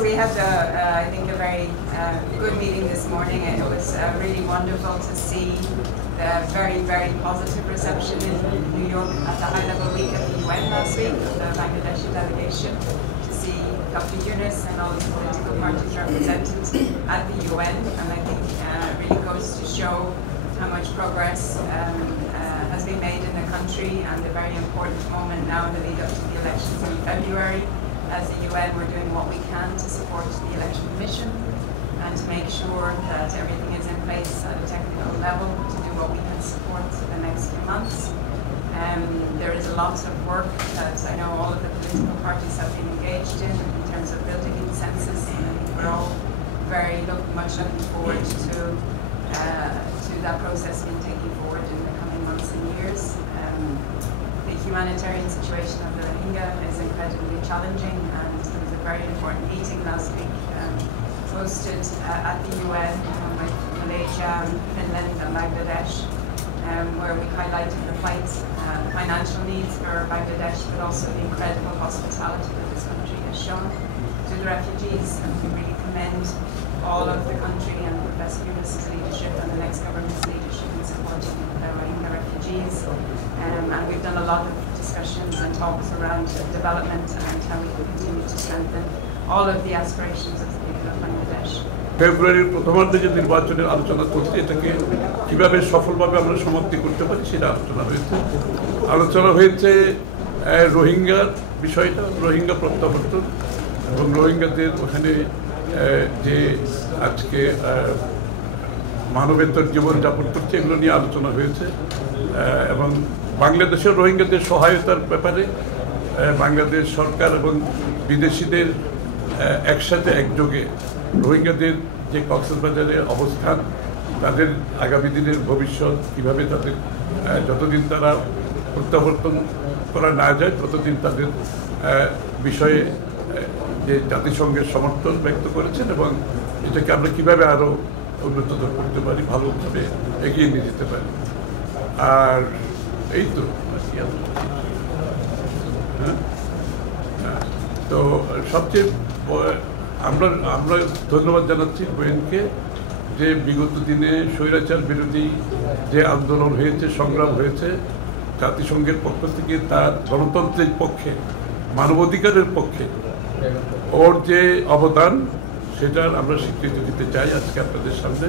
so we had, I think, a very good meeting this morning. It was really wonderful to see the very, very positive reception in New York at the high-level week at the UN last week, the Bangladeshi delegation, to see Dr. Yunus and all the political parties represented at the UN. And I think it really goes to show how much progress has been made in the country, and a very important moment now in the lead up to the elections in February. As the UN, we're doing what we can to support the election commission and to make sure that everything is in place at a technical level to do what we can support for the next few months. There is a lot of work that I know all of the political parties have been engaged in terms of building consensus, and I think we're all very much looking forward to that process being taken forward in the coming months and years. The humanitarian situation of the Rohingya is incredibly challenging, and there was a very important meeting last week hosted at the UN with Malaysia, Finland and Bangladesh, where we highlighted the financial needs for Bangladesh, but also the incredible hospitality that this country has shown to the refugees. And we really commend all of the country and Professor Yunus's leadership and the next government's leadership in supporting the Rohingya refugees. And we've done a lot of discussions and talks around development and how we can continue to strengthen all of the aspirations of the people of Bangladesh. ফেব্রুয়ারির প্রথমার্ধে যে নির্বাচনের আলোচনা চলছে, এটাকে কিভাবে সফলভাবে আমরা সমাপ্তি করতে পারি সেটা আলোচনা হয়েছে রোহিঙ্গার বিষয়টা, রোহিঙ্গা প্রত্যাবর্তন এবং রোহিঙ্গাদের ওখানে যে আজকে মানবেতর জীবনযাপন করছে এগুলো নিয়ে আলোচনা হয়েছে, এবং বাংলাদেশের রোহিঙ্গাদের সহায়তার ব্যাপারে বাংলাদেশ সরকার এবং বিদেশিদের একসাথে একযোগে রোহিঙ্গাদের যে কক্সবাজারে অবস্থান, তাদের আগামী দিনের ভবিষ্যৎ কীভাবে তাদের যতদিন তারা প্রত্যাবর্তন করা না যায় ততদিন তাদের বিষয়ে যে জাতিসংঘের সমর্থন ব্যক্ত করেছেন, এবং এটাকে আমরা কীভাবে আরও উন্নততর করতে পারি, ভালোভাবে এগিয়ে নিয়ে যেতে পারি। আর এই তো তো সবচেয়ে আমরা ধন্যবাদ জানাচ্ছি ওয়েনকে, যে বিগত দিনে স্বৈরাচার বিরোধী যে আন্দোলন হয়েছে, সংগ্রাম হয়েছে, জাতিসংঘের পক্ষ থেকে তার গণতন্ত্রের পক্ষে, মানবাধিকারের পক্ষে ওর যে অবদান সেটার আমরা স্বীকৃতি দিতে চাই আজকে আপনাদের সামনে।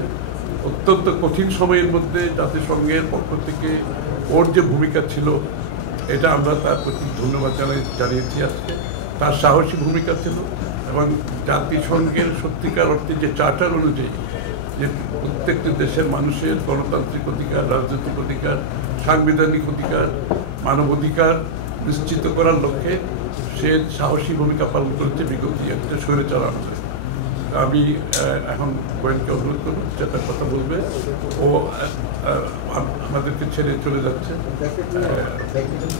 অত্যন্ত কঠিন সময়ের মধ্যে জাতিসংঘের পক্ষ থেকে ওর যে ভূমিকা ছিল এটা আমরা তার প্রতি ধন্যবাদ জানিয়েছি আজকে। তার সাহসী ভূমিকা ছিল, এবং জাতিসংঘের সত্যিকার অর্থে যে চার্টার অনুযায়ী যে প্রত্যেকটি দেশের মানুষের গণতান্ত্রিক অধিকার, রাজনৈতিক অধিকার, সাংবিধানিক অধিকার, মানবাধিকার নিশ্চিত করার লক্ষ্যে সে সাহসী ভূমিকা পালন করেছে বিগত একটা স্বৈরাচার আমলে। আমি এখন গোয়েনকে অনুরোধ করবো যেটা কথা বলবে, ও আমাদেরকে ছেড়ে চলে যাচ্ছে,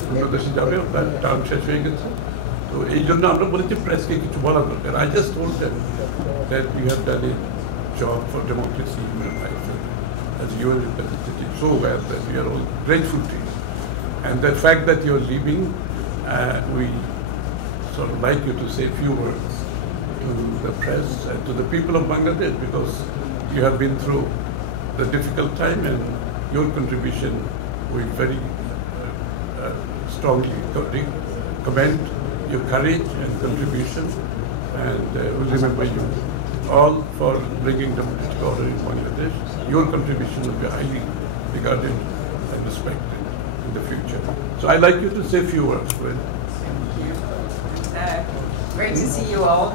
অন্য দেশে যাবে, তার টার্ম শেষ হয়ে গেছে। তো এই জন্য আমরা বলেছি প্রেসকে কিছু বলা দরকার। I just told them that we have done a job for democracy, human rights, as UN representative, so well that we are all grateful to you. And the fact that you are leaving, we sort of like you to say a few words to the press and to the people of Bangladesh, because you have been through the difficult time, and your contribution we very strongly commend your courage and contribution, and we'll remember you all for bringing democratic order in Bangladesh. Your contribution will be highly regarded and respected in the future. So I'd like you to say a few words. Thank you. Great to see you all.